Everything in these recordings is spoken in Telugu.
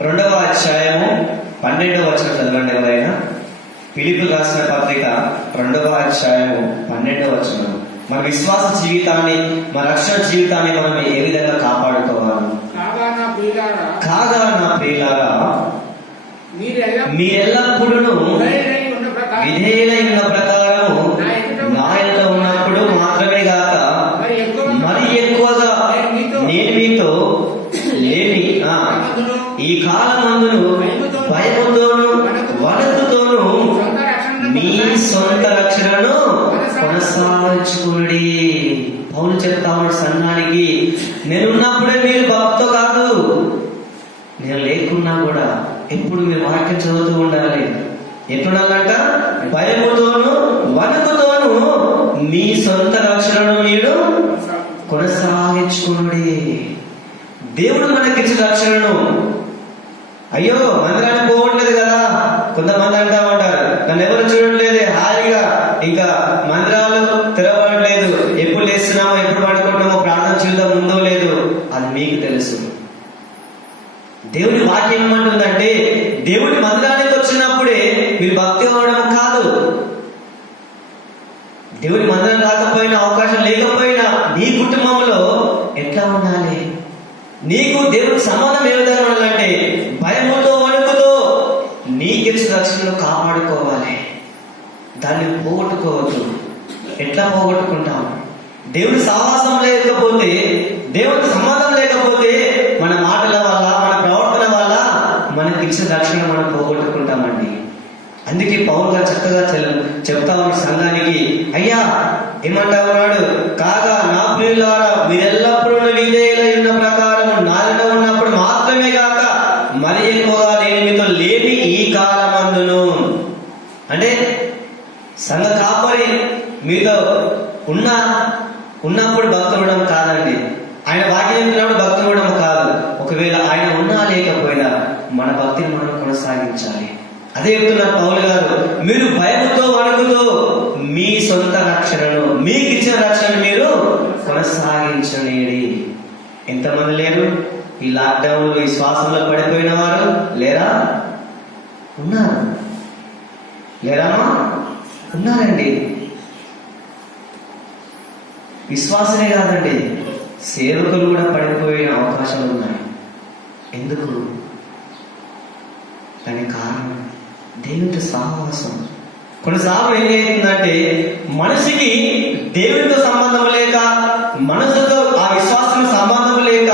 2వ అధ్యాయము 12వ వచనం చదవండి ఎవరైనా. ఫిలిప్పీయులకు రాసిన పత్రిక 2వ అధ్యాయము 12వ వచనం. మన విశ్వాస జీవితాన్ని, మన రక్షణ జీవితాన్ని మనం ఏ విధంగా కాపాడుకోవాలి? కాగా నా ప్రియులారా, మీరెల్లప్పుడూ విధేయులై ఉన్న ప్రకారము నా ఎదుట ఉన్నప్పుడు మాత్రమే గాక మరి ఎక్కువగా నేను మీతో లేని ఈ కాలమందును భయముతోను వణుకుతోను మీ సొంత రక్షణను కొనసాగించుకుడి. పౌలు చెప్తా ఉన్నాడు సంఘానికి, నేనున్నప్పుడే మీరు భక్తితో కాదు, నేను లేకున్నా కూడా ఎప్పుడు మీరు వాక్యం చదువుతూ ఉండాలి. ఎట్లుండాలంట? భయముతోను వణుకుతోను మీ సొంత రక్షణను మీరు కొనసాగించుకోండి. దేవుడు మనకిచ్చిన రక్షణను, అయ్యో మందిరానికి పోవట్లేదు కదా, కొంతమంది అంటా ఉంటారు, నన్ను ఎవరు చూడట్లేదు, హాయిగా ఇంకా మందిరాలు తెరవట్లేదు, ఎప్పుడు లేస్తున్నామో ఎప్పుడు పడుకుంటున్నామో ప్రార్థన జీవితం ఉందో లేదు, అది మీకు తెలుసు. దేవుడి వాక్యం ఏమంటుందంటే, దేవుడి మందిరానికి వచ్చినప్పుడే మీరు భక్తి అవ్వడం కాదు. దేవుడి మందిరం రాకపోయినా, అవకాశం లేకపోయినా నీ కుటుంబంలో ఎట్లా ఉండాలి? నీకు దేవుడికి సంబంధం ఏ విధంగా ఉండాలంటే భయముతో వణుకుతో నీకిచ్చిన రక్షణను కాపాడుకోవాలి. దాన్ని పోగొట్టుకోవద్దు. ఎట్లా పోగొట్టుకుంటాం? దేవుడి సహవాసం లేకపోతే, దేవుడికి సంబంధం లేకపోతే మన మాటల వల్ల, మన ప్రవర్తన వల్ల మనకిచ్చిన రక్షణ మనం పోగొట్టుకుంటామండి. అందుకే పౌలు గారు చక్కగా చెప్తా ఉన్న సంఘానికి, అయ్యా ఏమంటా ఉన్నాడు? కాగా నా ప్రియులారా, మీరెల్లప్పుడూ విధేయులై ఉన్న ప్రకారం నాలో ఉన్నప్పుడు మాత్రమే కాక మరి ఎక్కువగా నేను మీతో లేని ఈ కాలమందును. అంటే సంఘ కాపరి మీతో ఉన్నప్పుడు భక్తి ఉండడం కాదండి. ఆయన వాక్యం చెప్పినప్పుడు భక్తి ఉండడం కాదు. ఒకవేళ ఆయన ఉన్నా లేకపోయినా మన భక్తిని మనం కొనసాగించాలి. అదే చెప్తున్నారు పౌలు గారు, మీరు భయముతో వణుకుతో మీ సొంత రక్షణను, మీకు ఇచ్చిన రక్షణను మీరు కొనసాగించలేడి. ఎంతమంది లేరు ఈ లాక్డౌన్ లో, ఈ శ్వాసంలో పడిపోయిన వారు లేరా? ఉన్నారు. లేరామా? ఉన్నారండి. విశ్వాసమే కాదండి, సేవకులు కూడా పడిపోయిన అవకాశాలు ఉన్నాయి. ఎందుకు? దానికి కారణం దేవునితో సహవాసం. కొన్నిసార్లు ఏం అవుతుందంటే, మనిషికి దేవునితో సంబంధం లేక, మనసుతో ఆ విశ్వాసం సంబంధం లేక,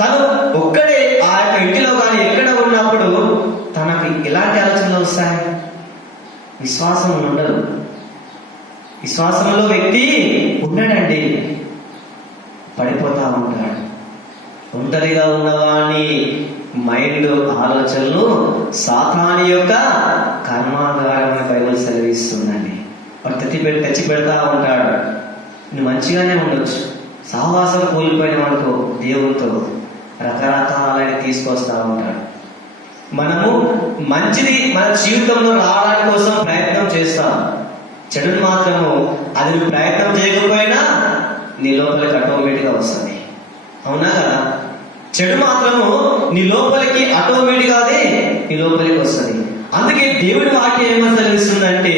తను ఒక్కడే ఆ యొక్క ఇంటిలో కానీ ఎక్కడ ఉన్నప్పుడు తనకి ఎలాంటి ఆలోచనలు వస్తాయి? విశ్వాసం ఉండదు. విశ్వాసంలో వ్యక్తి ఉన్నాడండి, పడిపోతా ఉంటాడు. ఒంటరిగా ఉన్నవాని మైండ్, ఆలోచనలు సాతాను యొక్క కర్మాగారం బైబిల్ సెలవిస్తుందండి. వాడు తెచ్చి పెడతా ఉంటాడు. నువ్వు మంచిగానే ఉండొచ్చు, సహవాసం కోల్పోయిన వాడితో దేవుడితో రకరకాలని తీసుకొస్తా ఉంటాడు. మనము మంచిది మన జీవితంలో రావడానికి కోసం ప్రయత్నం చేస్తాం. చెడుని మాత్రము అది నువ్వు ప్రయత్నం చేయకపోయినా నీ లోపలికి ఆటోమేటిక్గా వస్తుంది. అవునా కదా? చెడు మాత్రము నీ లోపలికి ఆటోమేటిక్గా అదే నీ లోపలికి వస్తుంది. అందుకే దేవుడి వాక్యం ఏమని తెలుస్తుందంటే,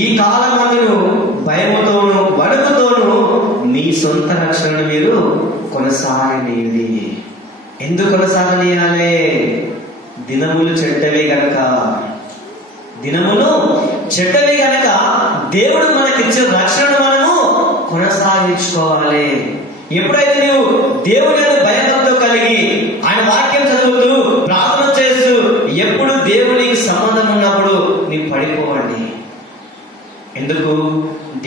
ఈ కాలమందును భయముతోను వణుకుతోను మీ సొంత రక్షణను మీరు కొనసాగనీయండి. ఎందుకు కొనసాగనీయాలి? దినములు చెడ్డవి గనక. దినములు చెడ్డవి గనక దేవుడు మనకిచ్చే రక్షణను మనము కొనసాగించుకోవాలి. ఎప్పుడైతే నువ్వు దేవుని భయభక్తితో కలిగి ఆయన వాక్యం చదువుతూ ప్రార్థన చేస్తూ ఎప్పుడు దేవునికి సంబంధం ఉన్నప్పుడు నీవు పడిపోవండి. ఎందుకు?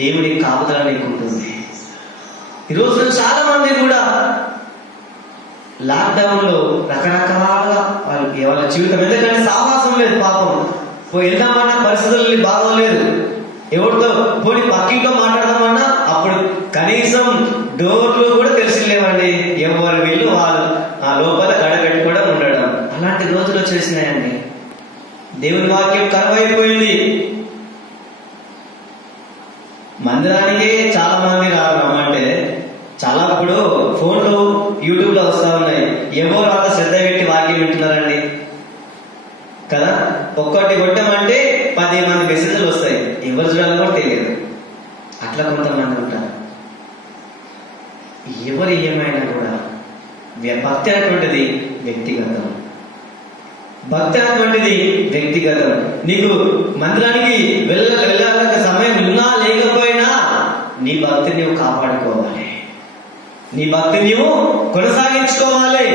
దేవుడి కాపుదల నీకు ఉంటుంది. ఈరోజు చాలా మంది కూడా లాక్డౌన్ లో రకరకాల వాళ్ళ జీవితం, ఎందుకంటే సావాసం లేదు. పాపం వెళ్దామన్నా పరిస్థితులు బాగోలేదు. ఎవరితో పోనీ పక్కింట్లో మాట్లాడదామన్నా అప్పుడు కనీసం డోర్లు కూడా తెలిసిలేవండి. ఎవరు వీళ్ళు వాళ్ళు ఆ లోపల గడపెట్టుకోవడం ఉండడం, అలాంటి రోజులు వచ్చేసినాయండి. దేవుని వాక్యం కరువైపోయింది. మందిరానికే చాలా మంది రావడం అంటే చాలా ఇప్పుడు ఫోన్లు యూట్యూబ్ లో వస్తా ఉన్నాయి. ఎవరు అంత శ్రద్ధ పెట్టి వాక్యం వింటున్నారండి కదా? ఒక్కటి కొట్టమంటే 10 మంది మెసేజ్లు వస్తాయి, ఎవరు చూడాలో కూడా తెలియదు. అట్లా కొంతమంది ఉంటారు. ఎవరు ఏమైనా కూడా భక్తి అనేటువంటిది వ్యక్తిగతం. భక్తి అనేటువంటిది వ్యక్తిగతం. నీకు మందిరానికి వెళ్ళాలంటే సమయం ఉన్నా లేకపోయినా నీ భక్తిని నువ్వు కాపాడుకోవాలి, నీ భక్తి నీవు కొనసాగించుకోవాలి.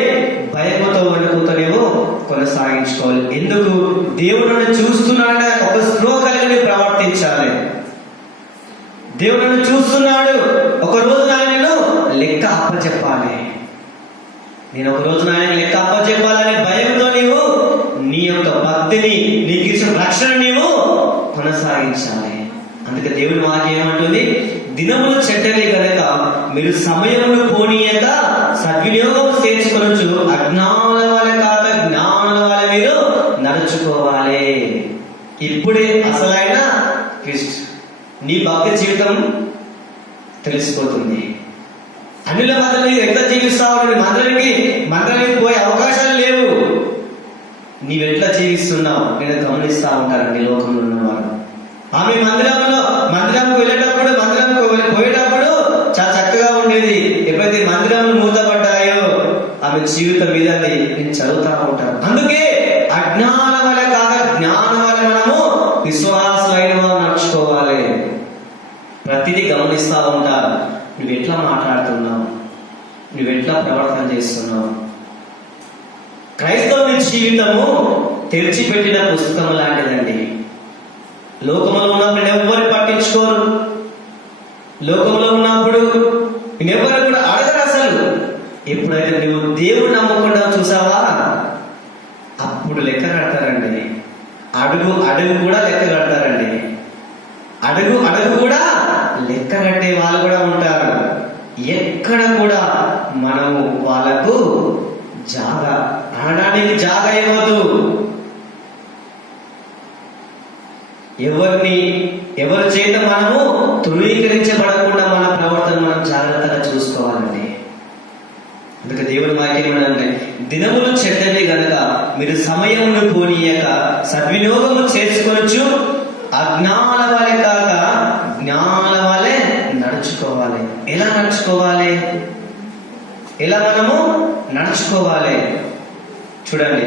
భయముతో వణుకుతో నీవు కొనసాగించుకోవాలి. ఎందుకు? దేవుడు చూస్తున్నాడు, ఒక స్పృహ కలిగి నువ్వు ప్రవర్తించాలి. దేవుడు చూస్తున్నాడు. ఒక రోజు ఆయనను లెక్క అప్పచెప్పాలి. నేను ఒక రోజు ఆయన లెక్క అప్పచెప్పాలనే భయంతో నీవు నీ యొక్క భక్తిని, నీకు ఇచ్చిన రక్షణ నీవు కొనసాగించాలి. అందుకే దేవుడి వాక్యం ఏమంటుంది? దినములు చెడ్డవి కనుక మీరు సమయమును పోనీయక సద్వినియోగం చేర్చుకొనొచ్చు, అజ్ఞానుల వలె కాక జ్ఞానుల వలె మీరు నడుచుకోవాలి. ఇప్పుడే అసలైన ట్విస్ట్. నీ భక్తి జీవితం తెలిసిపోతుంది. అన్యుల మధ్య నీవు ఎట్లా జీవిస్తావు? మందిరానికి పోయే అవకాశాలు లేవు. నీవెట్లా జీవిస్తున్నావు నేను గమనిస్తా ఉంటారండి లోకంలో ఉన్నవారు. ఆమె మందిరంకు వెళ్ళేటప్పుడు, మందిరంకు పోయేటప్పుడు చాలా చక్కగా ఉండేది. ఎప్పుడైతే మందిరంలో మూతపడ్డాయో ఆమె జీవితం మీద నేను చదువుతా ఉంటాను. అందుకే అజ్ఞాన వల్ల కాక జ్ఞానం వల్ల మనము విశ్వాసులైన వారు నడుచుకోవాలి. ప్రతిదీ గమనిస్తా ఉంటారు. నువ్వు ఎట్లా మాట్లాడుతున్నావు, నువ్వెట్లా ప్రవర్తన చేస్తున్నావు. క్రైస్తవుని జీవితము తెరిచిపెట్టిన పుస్తకం లాంటిదండి. లోకంలో ఉన్నప్పుడు ఎవరు పట్టించుకోరు. లోకంలో ఉన్నప్పుడు ఎవరు కూడా అడగరు అసలు. ఎప్పుడైతే నువ్వు దేవుడు నమ్మకుండా చూసావా అప్పుడు లెక్క కడతారండి. అడుగు కూడా లెక్క కడతారండి. అడుగు కూడా లెక్క కట్టే వాళ్ళు కూడా ఉంటారు. ఎక్కడ కూడా మనము వాళ్ళకు జాగా అనడానికి జాగా ఇవ్వదు. ఎవరి చేత మనము ధృవీకరించబడకుండా మన ప్రవర్తన మనం జాగ్రత్తగా చూసుకోవాలండి. అందుకే దేవుని వాక్యం అంటే దినములు చెడ్డవి గనక మీరు సమయమును పోనీయక సద్వినియోగము చేసుకొనొచ్చు, అజ్ఞానుల వలె కాక జ్ఞానుల వలె నడుచుకోవాలి. ఎలా నడుచుకోవాలి? ఎలా మనము నడుచుకోవాలి? చూడండి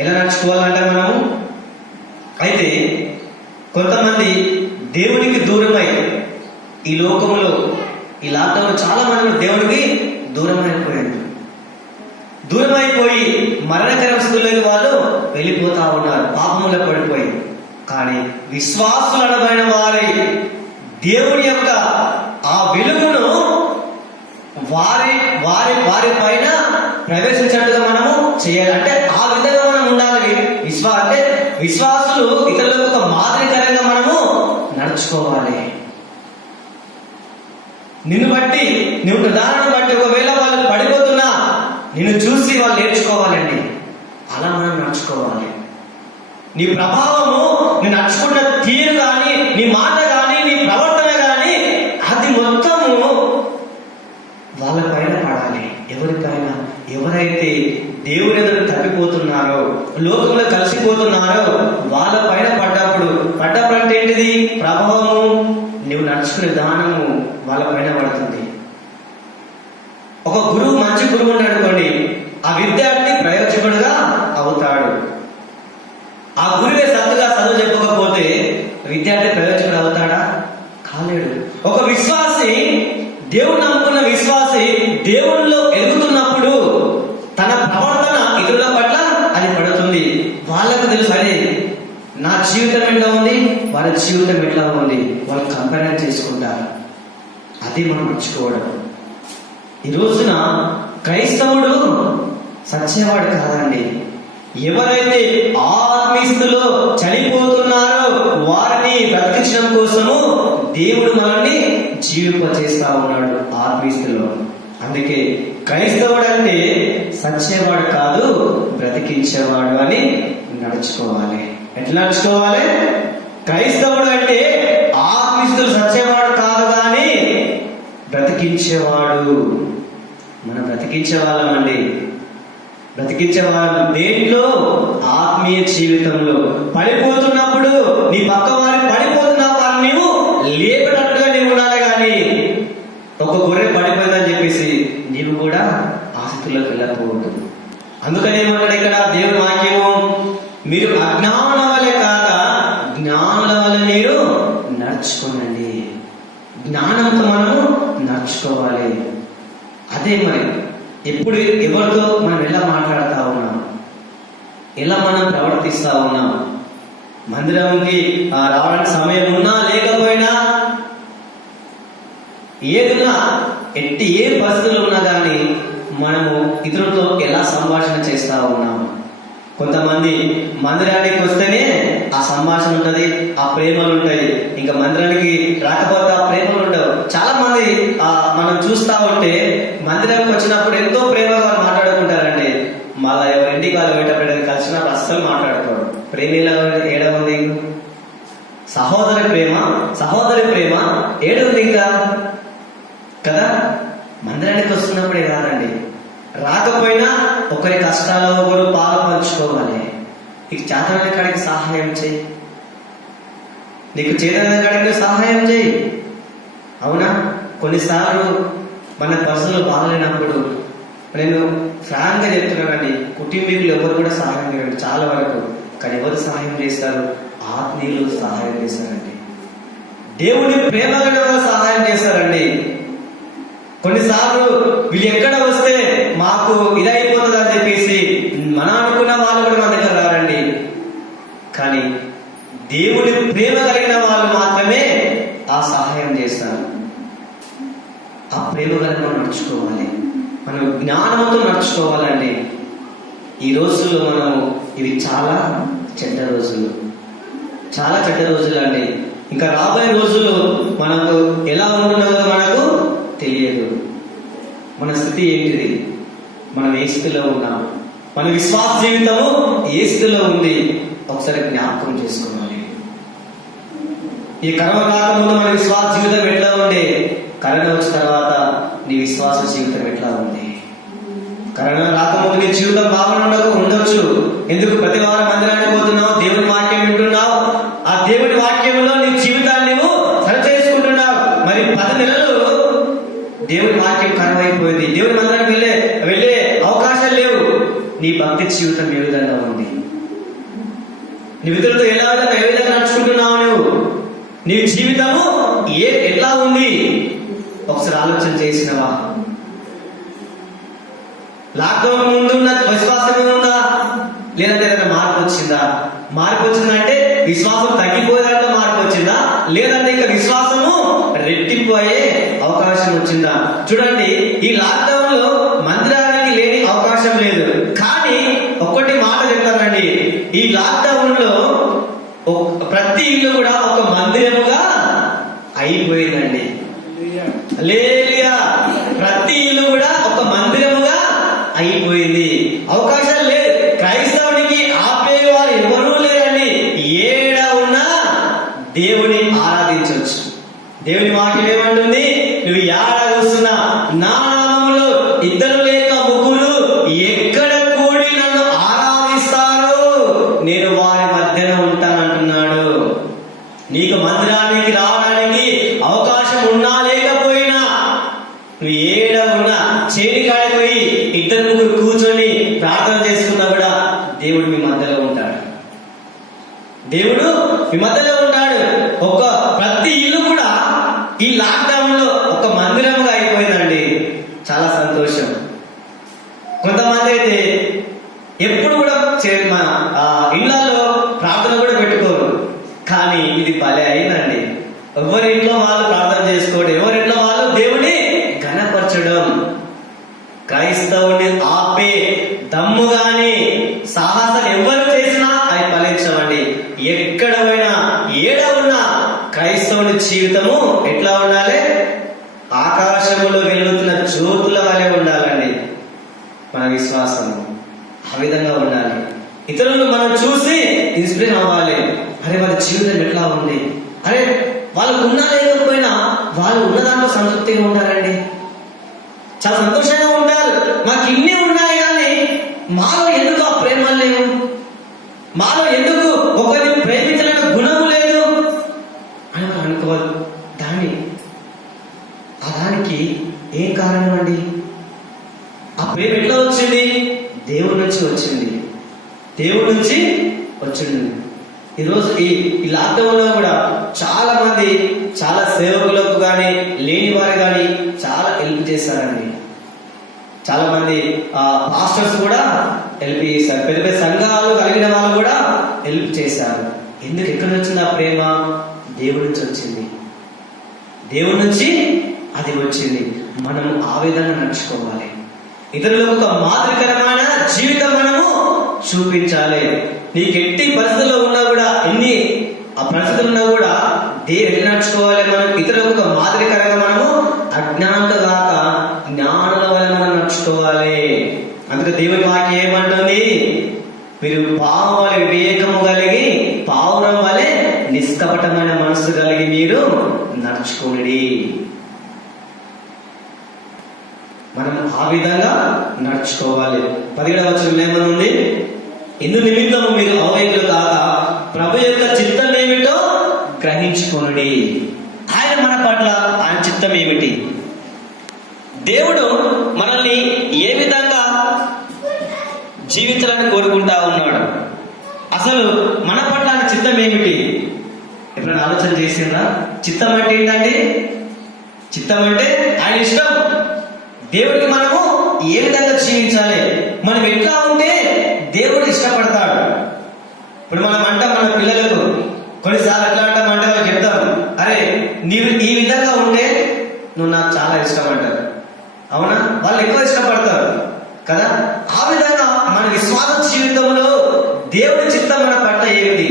ఎలా నడుచుకోవాలంటే మనము అయితే కొంతమంది దేవునికి దూరమై ఈ లోకంలో ఈ లాక్డౌన్ చాలా మంది దేవునికి దూరమైపోయి మరణకర స్థితిలోకి వాళ్ళు వెళ్ళిపోతా ఉన్నారు, పాపములో పడిపోయి. కానీ విశ్వాసులు అనబడిన వారి దేవుని యొక్క ఆ వెలుగును వారి వారి వారి పైన ప్రవేశించినట్టుగా మనము చేయాలంటే ఆ విధంగా మనం ఉండాలి. విశ్వాసులు ఇతరులకు ఒక మాదిరికరంగా మనము నడుచుకోవాలి. నిన్ను బట్టి నువ్వు ప్రధానం బట్టి ఒకవేళ వాళ్ళు పడిపోతున్నా నిన్ను చూసి వాళ్ళు నేర్చుకోవాలండి. అలా మనం నడుచుకోవాలి. నీ ప్రభావము, నేను నడుచుకున్న తీరు కానీ, నీ మాట కానీ, నీ ప్రవర్తన కానీ అది మొత్తము వాళ్ళ పైన పడాలి. ఎవరిపైన? ఎవరైతే దేవుని ఎదురు తప్పిపోతున్నారో, లోకంలో కలిసిపోతున్నారో వాళ్ళ పైన పడ్డప్పుడు అంటే ఏంటిది? ప్రభావము, నువ్వు నడుచుకునే విధానము వాళ్ళ పైన పడుతుంది. ఒక గురువు, మంచి గురువు ఉన్నాడు అనుకోండి, ఆ విద్యార్థి ప్రయోజకుడుగా అవుతాడు. ఆ గురువే సత్తుగా చదువు చెప్పకపోతే విద్యార్థి ప్రయోజకుడు అవుతాడా? కాలేడు. ఒక విశ్వాసి, దేవుడు నమ్ముకున్న విశ్వాసి దేవునిలో ఎదుగుతున్నప్పుడు తన ప్రవర్తన ఇతరుల పట్ల అది పడుతుంది. వాళ్ళకు తెలుసు, అదే నా జీవితం ఎట్లా ఉంది, వాళ్ళ జీవితం ఎట్లా ఉంది, వాళ్ళు కంపేర్ చేసుకుంటారు. అది మనం మర్చిపోవడం. ఈ రోజున క్రైస్తవుడు సత్యవాడు కాదండి. ఎవరైతే ఆత్మీస్తులో చనిపోతున్నారో వారిని బ్రతికించడం కోసము దేవుడు మనల్ని జీవింపచేస్తా ఉన్నాడు ఆత్మీస్తులో. అందుకే క్రైస్తవుడు అంటే సత్యవాడు కాదు, బ్రతికించేవాడు అని నడుచుకోవాలి. ఎట్లా నడుచుకోవాలి? క్రైస్తవుడు అంటే ఆత్మీస్తులు సత్యవాడు కాదు కానీ బ్రతికించేవాడు. మనం బ్రతికించే వాళ్ళమండి. బ్రతికించేవాడు దేంట్లో? ఆత్మీయ జీవితంలో. పడిపోతున్నప్పుడు నీ పక్క వారి పడిపోతున్న వారిని నీవు లేపేటట్టుగా నీవు ఉండాలి. కానీ ఒక గొర్రె పడిపోయిందని చెప్పేసి నీవు కూడా ఆసక్తిలోకి వెళ్ళకపోవద్దు. అందుకని ఏమంటాడు ఇక్కడ దేవుని వాక్యము, మీరు అజ్ఞానుల వలె కాక జ్ఞానుల వలె మీరు నడుచుకోనండి. జ్ఞానంతో మనము నడుచుకోవాలి. అదే మరి ఎప్పుడు ఎవరితో మనం ఎలా మాట్లాడుతూ ఉన్నాం, ఎలా మనం ప్రవర్తిస్తూ ఉన్నాం, మందిరంకి రావడానికి సమయం ఉన్నా లేకపోయినా, ఏదైనా ఏ పరిస్థితులు ఉన్నా కానీ మనము ఇతరులతో ఎలా సంభాషణ చేస్తూ ఉన్నాం. కొంతమంది మందిరానికి వస్తేనే ఆ సంభాషణ ఉంటుంది, ఆ ప్రేమలు ఉంటాయి. ఇంకా మందిరానికి రాకపోతే ఆ ప్రేమలు ఉండవు. చాలా మంది మనం చూస్తూ ఉంటే మందిరానికి వచ్చినప్పుడు ఎంతో ప్రేమగా మాట్లాడుకుంటారండి. మళ్ళీ ఎవరింటికి వాళ్ళు వెళ్ళేటప్పుడు కలిసినప్పుడు అస్సలు మాట్లాడుకోరు. ప్రేమ ఏడ ఉంది? సహోదరి ప్రేమ ఏడుంది ఇంకా కదా. మందిరానికి వస్తున్నప్పుడే కాదండి, రాకపోయినా ఒకరి కష్టాలు ఒకరు పాలు పంచుకోవాలి. నీకు చేతనైన కాడికి సహాయం చేయి, నీకు చేతనైన కాడికి సహాయం చేయి. అవునా? కొన్నిసార్లు మన పరిస్థితులు బాగలేనప్పుడు నేను ఫ్రాంక్ గా చెప్తున్నానండి, కుటుంబీకులు ఎవరు కూడా సహాయం చేయరండి చాలా వరకు. కానీ ఎవరు సహాయం చేస్తారు? ఆత్మీయులు సహాయం చేస్తారండి. దేవుని ప్రేమగా సహాయం చేస్తారండి. కొన్నిసార్లు వీళ్ళు ఎక్కడ వస్తే మాకు ఇదైపోతుంది అని చెప్పేసి మనం అనుకున్న వాళ్ళు కూడా మన దగ్గర రారండి. కానీ దేవుని ప్రేమ కలిగిన వాళ్ళు మాత్రమే ఆ సహాయం చేస్తారు. ఆ ప్రేమ కలిగి మనం నడుచుకోవాలి, మనం జ్ఞానంతో నడుచుకోవాలండి. ఈ రోజుల్లో మనము ఇవి చాలా చెడ్డ రోజులు అండి. ఇంకా రాబోయే రోజుల్లో మనకు ఎలా ఉంటున్నదో మనకు తెలియదు. మన స్థితి ఏంటిది? మనం ఏ స్థితిలో ఉన్నాం? మన విశ్వాస జీవితము ఏ స్థితిలో ఉంది? ఒకసారి జ్ఞాపకం చేసుకోవాలి. ఈ కరోనా రాకముందు మన విశ్వాస జీవితం ఎట్లా ఉండే? కరోనా వచ్చిన తర్వాత నీ విశ్వాస జీవితం ఎట్లా ఉంది? కరోనా రాకముందు నీ జీవితం బాగుండక ఉండొచ్చు. ఎందుకు? ప్రతి వారం మందిరానికి పోతున్నావు, దేవుని వాక్యం వింటున్నావు, ఆ దేవుని వాక్యంలో నీ జీవితాన్ని నువ్వు సరి చేసుకుంటున్నావు. మరి 10 నెలలు దేవుని వాక్యం కరువైపోయింది, దేవుని మందిరానికి వెళ్ళే అవకాశాలు లేవు. నీ భక్తి జీవితం ఏ విధంగా ఉంది? నీ ఇతరులతో ఏ విధంగా నడుచుకుంటున్నావు? నీ జీవితము ఎట్లా ఉంది? ఒకసారి ఆలోచన చేసినవా? లాక్డౌన్ ముందు ఉన్న విశ్వాసమే ఉందా? లేదంటే ఏదైనా మార్పు వచ్చిందా? మార్పు వచ్చిందంటే విశ్వాసం తగ్గిపోయేదాంట్లో మార్పు వచ్చిందా? లేదంటే ఇంకా విశ్వాసము రెట్టింపు అయ్యే అవకాశం వచ్చిందా? చూడండి, ఈ లాక్డౌన్ లో మందిరానికి లేని అవకాశం లేదు. కానీ ఒక్కటి మాట చెప్తానండి, ఈ లాక్డౌన్ లో ప్రతి ఇల్లు కూడా ఒక మందిరముగా అయిపోయిందండి. హల్లెలూయా! ప్రతి ఇల్లు కూడా ఒక మందిరముగా అయిపోయింది. అవకాశాలు లేదు. క్రైస్తవునికి ఆపేవారు ఎవరూ లేరండి. ఏడ ఉన్నా దేవుని ఆరాధించవచ్చు. దేవుని వాక్యం ఏమంటుంది? నువ్వు ఏడ కూర్చున్నా నా నామములో 2 లేక 3 ఎక్కడ కూడి నన్ను ఆరాధిస్తారో నేను వారి మధ్యన ఉంటానంటున్నాడు. నీకు మందిరానికి రావడానికి అవకాశం ఉన్నా లేకపోయినా, నువ్వు ఏడ ఉన్నా చేనికాడికి పోయి 2 3 కూర్చొని ప్రార్థన చేసుకున్నా కూడా దేవుడు మీ మధ్యలో ఉంటాడు. దేవుడు మీ మధ్యలో ఉంటాడు. ప్రతి ఇల్లు కూడా ఈ లాక్డౌన్ లో ఒక మందిరంగా అయిపోయిందండి. చాలా సంతోషం. కొంతమంది అయితే ఎప్పుడు కూడా ఇళ్లలో ప్రార్థన కూడా పెట్టుకోరు. కానీ ఇది భలే అయిందండి. ఎవరింట్లో వాళ్ళు ప్రార్థన చేసుకోవడం, ఎవరింట్లో వాళ్ళు దేవుని ఘనపరచడం. క్రైస్తవుని ఆపే దమ్ము గాని సాహసం ఎవరు చేసినా అవి ఫలించవండి. ఎక్కడ పోయినా ఏడ ఉన్నా క్రైస్తవుని జీవితము ఎట్లా ఉండాలి? ఆకాశంలో వెలుగుతున్న జ్యోతుల వలె ఉండాలండి. మన విశ్వాసము ఆ విధంగా ఉండాలి. ఇతరులను మనం చూసి ఇన్స్పిరేషన్ అవ్వాలి. అరే వాళ్ళ జీవితం ఎట్లా ఉంది, అరే వాళ్ళకు ఉన్నా లేకపోయినా వాళ్ళు ఉన్న దాంట్లో సంతృప్తిగా ఉంటారండి, చాలా సంతోషంగా ఉంటారు. మాకు ఇన్ని ఉన్నాయి కానీ మాలో ఎందుకు ఆ ప్రేమలు లేవు, మాలో ఎందుకు ఒకరిని ప్రేమించలేని గుణము లేదు అని మనం అనుకోవాలి. దానికి ఏం కారణం అండి? ఆ ప్రేమ ఎట్లా వచ్చింది? దేవుడి నుంచి వచ్చింది, దేవుడి నుంచి వచ్చింది. ఈరోజు ఈ లాక్డౌన్ లో కూడా చాలా మంది, చాలా సేవకులకు కానీ లేని వారు కానీ చాలా హెల్ప్ చేశారండి. చాలా మంది పాస్టర్స్ కూడా హెల్ప్ చేశారు, పెద్ద పెద్ద సంఘాలు కలిగిన వాళ్ళు కూడా హెల్ప్ చేశారు. ఎందుకు? ఎక్కడి నుంచి వచ్చింది ఆ ప్రేమ? దేవుడి నుంచి వచ్చింది, దేవుడి నుంచి అది వచ్చింది. మనం ఆ విధంగా నడుచుకోవాలి, ఇతరులకు ఒక మాదిరికరమైన జీవితం మనము చూపించాలి. నీకు ఎట్టి పరిస్థితుల్లో ఉన్నా కూడా, ఎన్ని ఆ పరిస్థితులు ఉన్నా కూడా దేవుడు ఎట్లా నడుచుకోవాలి? మనం ఇతరులకు ఒక మాదిరికరంగా మనము అజ్ఞానంత కాక జ్ఞానుల వల్ల మనం నడుచుకోవాలి. అందుకే దేవుని వాక్యం ఏమంటుంది? మీరు పాము వలె వివేకము కలిగి, పావురం వలె నిష్కపటమైన మనసు కలిగి మీరు నడుచుకోండి. మనం ఆ విధంగా నడుచుకోవాలి. 17వ వచనం ఏమనుంది? ఇందు నిమిత్తము మీరు అవివేకులు కాక ప్రభు యొక్క చిత్తం ఏమిటో గ్రహించుకోండి. ఆయన మన పట్ల ఆయన చిత్తం ఏమిటి? దేవుడు మనల్ని ఏ విధంగా జీవించాలని కోరుకుంటా ఉన్నాడు? అసలు మన పట్ల ఆయన చిత్తం ఏమిటి? ఎప్పుడైనా ఆలోచన చేసిందా? చిత్తం అంటే ఏంటండి? చిత్తం అంటే ఆయన ఇష్టం. దేవుడికి మనము ఏ విధంగా జీవించాలి, మనం ఎట్లా ఉంటే దేవుడు ఇష్టపడతాడు. ఇప్పుడు మనం అంటాం మన పిల్లలకు, కొన్నిసార్లు ఎట్లా అంటామంటే వాళ్ళకి చెప్తాం, అరే నీవు ఈ విధంగా ఉంటే నువ్వు నాకు చాలా ఇష్టం అంటారు. అవునా? వాళ్ళు ఎక్కువ ఇష్టపడతారు కదా. ఆ విధంగా మన విశ్వాస జీవితంలో దేవుడి చిత్తం మన పట్ల ఏమిటి?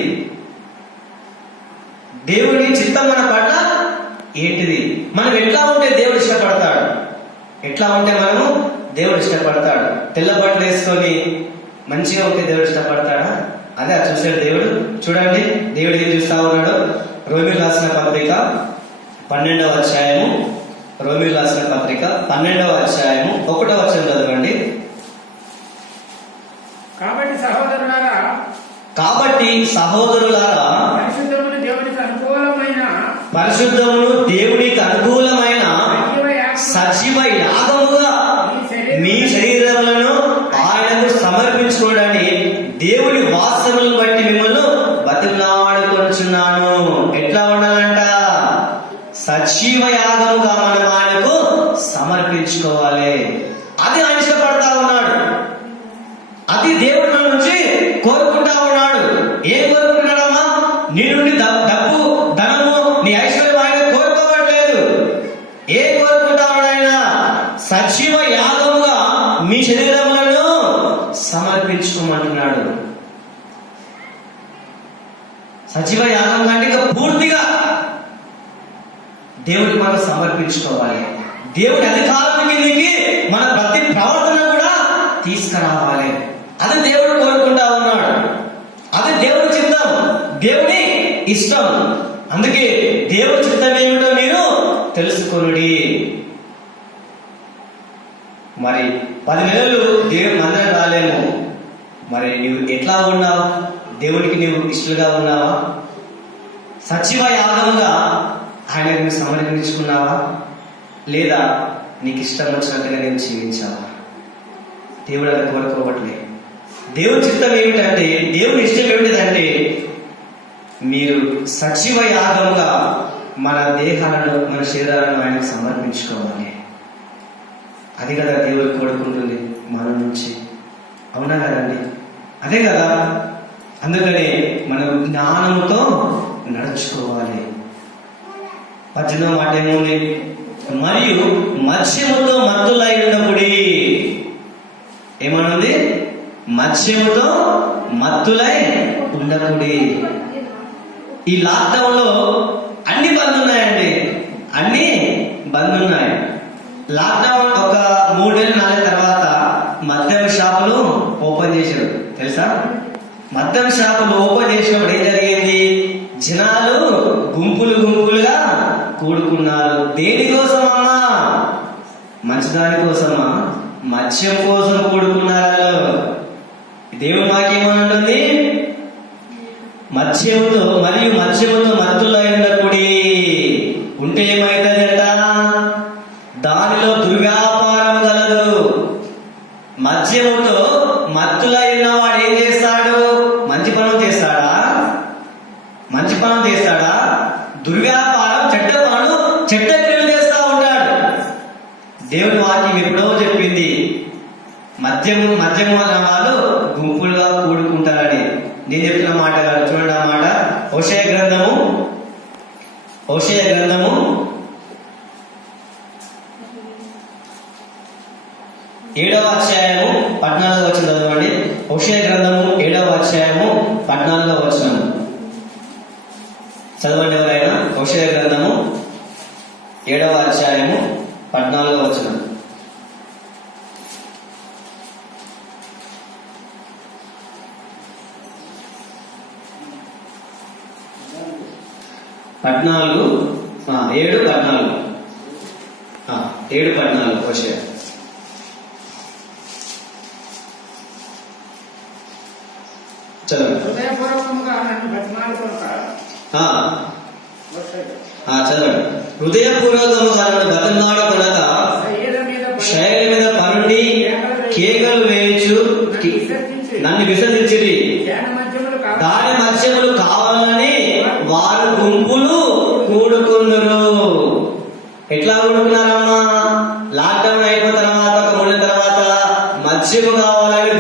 దేవుడి చిత్తం మన పట్ల ఏంటిది? మనం ఎట్లా ఉంటే దేవుడు ఇష్టపడతాడు, ఎట్లా ఉంటే మనము దేవుడు ఇష్టపడతాడు? తెల్ల బట్టలు వేసుకొని మంచిగా ఉంటే దేవుడు ఇష్టపడతాడా? అదే చూసాడు దేవుడు. చూడండి దేవుడు ఏం చూస్తా ఉన్నాడు. రోమీయులకు రాసిన పత్రిక 12వ అధ్యాయము, రోమీయులకు రాసిన పత్రిక 12వ అధ్యాయము 1వ వచనం చదవండి. కాబట్టి సహోదరులారా పరిశుద్ధమును దేవునికి అనుకూలమైన సజీవ యాగముగా మీ శరీరములను ఆయనకు సమర్పించుకోవడాన్ని దేవుడి వాసనలను బట్టి మిమ్మల్ని బతిమలాడుకొనుచున్నాను. ఎట్లా ఉండాలంట? సజీవ యాగముగా మనం ఆయనకు సమర్పించుకోవాలి. అది ఆయన ఇష్టపడతా ఉన్నాడు, అది దేవుడు మన నుంచి కోరుకుంటా ఉన్నాడు. ఏం కోరుకుంటున్నాడమ్మా? నీ నుండి డబ్బు, ధనము, నీ ఐశ్వర్యం ఆయన కోరుకోవట్లేదు. ఏం కోరుకుంటా ఉన్నాడు ఆయన? సజీవ యాగముగా మీ శరీరములను సమర్పించుకోమంటున్నాడు. సజీవ యాగం కంటే పూర్తిగా దేవుడికి మనం సమర్పించుకోవాలి. దేవుడి అధికారం కిందికి మన ప్రతి ప్రవర్తన కూడా తీసుకురావాలి. అది దేవుడు కోరుకుంటా ఉన్నాడు, అది దేవుడి చిత్తం, దేవుడి ఇష్టం. అందుకే దేవుడి చిత్తం ఏమిటో మీరు తెలుసుకొనుడి. మరి 10 నెలలు దేవుడి మందిరం రాలేము. మరి నువ్వు ఎట్లా ఉన్నావు? దేవుడికి నువ్వు ఇష్టలుగా ఉన్నావా? సజీవ యాగముగా ఆయనకు సమర్పించుకున్నావా? లేదా నీకు ఇష్టం వచ్చినట్టుగా నేను జీవించావా? దేవుడు అది కోరుకోవట్లే. దేవుడి చిత్తం ఏమిటంటే, దేవుడి ఇష్టం ఏమిటంటే మీరు సజీవ యాగముగా మన దేహాలను, మన శరీరాలను ఆయనకు సమర్పించుకోవాలి. అది కదా దేవుడు కోరుకుంటుంది మన నుంచి. అవునా కదండి? అదే కదా. అందుకని మనం జ్ఞానంతో నడుచుకోవాలి. 18వ మాట ఏముంది? మరియు మత్స్యముతో మత్తులై ఉండకుడి. ఏమనుంది? మత్స్యముతో మత్తులై ఉండకుడి. ఈ లాక్డౌన్ లో అన్ని బంద్ ఉన్నాయండి, అన్ని బంద్ ఉన్నాయి. లాక్డౌన్ ఒక 3-4 తర్వాత మద్యం షాపులు ఓపెన్ చేశారు. తెలుసా? మద్యం షాపులు ఓపెన్ చేసినప్పుడు ఏం జరిగింది? జనాలు గుంపులుగా కూడుకున్నారు. దేనికోసమమ్మా? మంచిదాని కోసమా? మత్స్యం కోసం కూడుకున్నారు. దేవుడు మాకేమనుంటుంది? మత్స్యముతో మత్తులైనకుడి ఉంటే ఏమైతుందంట? దానిలో దుర్వ్యాపారం కలదు. మద్యముతో మత్తులైన వాడు ఏం చేస్తాడు? మంచి పనులు చేస్తాడా? దుర్వ్యాపారం, చెడ్డ పనులు, చెడ్డ క్రియలు చేస్తా ఉంటాడు. దేవుని వాక్యం ఎప్పుడో చెప్పింది, మద్యము అన్న వాళ్ళు గుంపులుగా కూడుకుంటారని. నేను చెప్తున్న మాట కాదు, చూడండి ఆ మాట. హోషేయ గ్రంథము 7వ అధ్యాయము 14వ వచనం చదవండి. హోషేయ గ్రంథము 7వ అధ్యాయము 14వ వచనం చదవండి ఎవరైనా. హోషేయ గ్రంథము 7వ అధ్యాయము 14వ వచనం. పద్నాలుగు 7:14 హోషేయ. చదవండి. హృదయపూర్వకముగా నన్ను బతిమాలుకొనక. చదవండి. హృదయపూర్వకముగా నన్ను బతిమాలుకొనక శైలి మీద పరుండి కేకలు వేయచ్చు నన్ను విసర్జించిరి. దాని మత్స్యములు కావాలని వారు గుంపులు కూడుకున్నారు. ఎట్లా కూడుకున్నారమ్మా? లాక్డౌన్ అయిపోయిన తర్వాత, ఒక 3 నెలల తర్వాత మత్స్యము కావాలని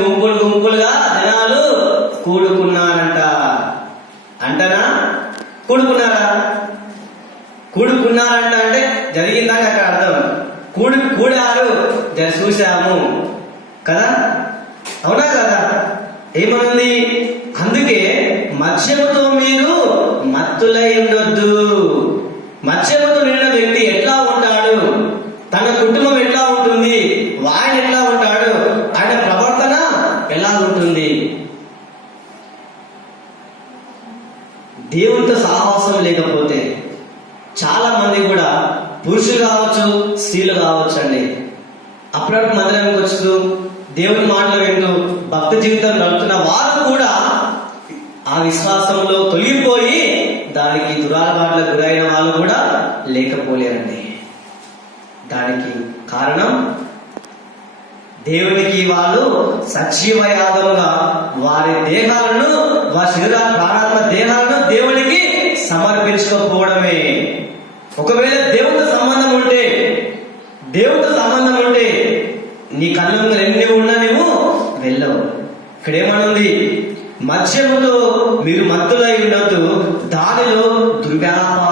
గుంపులుగా జనాలు కూడుకున్నారంట. కూడుకున్నారంట అంటే జరిగిందని అక్కడ అర్థం. కూడారు చూశాము కదా, అవునా కదా? ఏమనుంది? అందుకే మత్స్యముతో మీరు మత్తులై ఉండొద్దు. మత్స్యముతో నిండిన వ్యక్తి ఎట్లా ఉంటాడు? తన కుటుంబం ఎట్లా ఉంటుంది? ఆయన ఎట్లా ఉంటాడు? ఆయన ప్రవర్తన ఎలా ఉంటుంది? దేవునితో సహవాసం లేకపోతే చాలా మంది కూడా, పురుషులు కావచ్చు, స్త్రీలు కావచ్చు అండి, అప్పుడప్పుడు మందిరానికి వచ్చు, దేవుని మాటలు వింటూ భక్తి జీవితం నడుపుతున్న వారు కూడా ఆ విశ్వాసంలో తొలగిపోయి దానికి దురాలవాట్లకు గురైన వాళ్ళు కూడా లేకపోలేరండి. దానికి కారణం దేవునికి వాళ్ళు సజీవ యాగంగా వారి దేహాలను, వారి ప్రాణాత్మ దేహాలను దేవునికి సమర్పించకపోవడమే. ఒకవేళ దేవునితో సంబంధం ఉంటే నీ కళ్ళ ముందు ఎన్ని ఉన్నా నువ్వు వెళ్ళవు. ఇక్కడేమనుంది? మత్స్యముతో మీరు మత్తులై ఉండొద్దు, దానిలో దుర్వ్యాపారం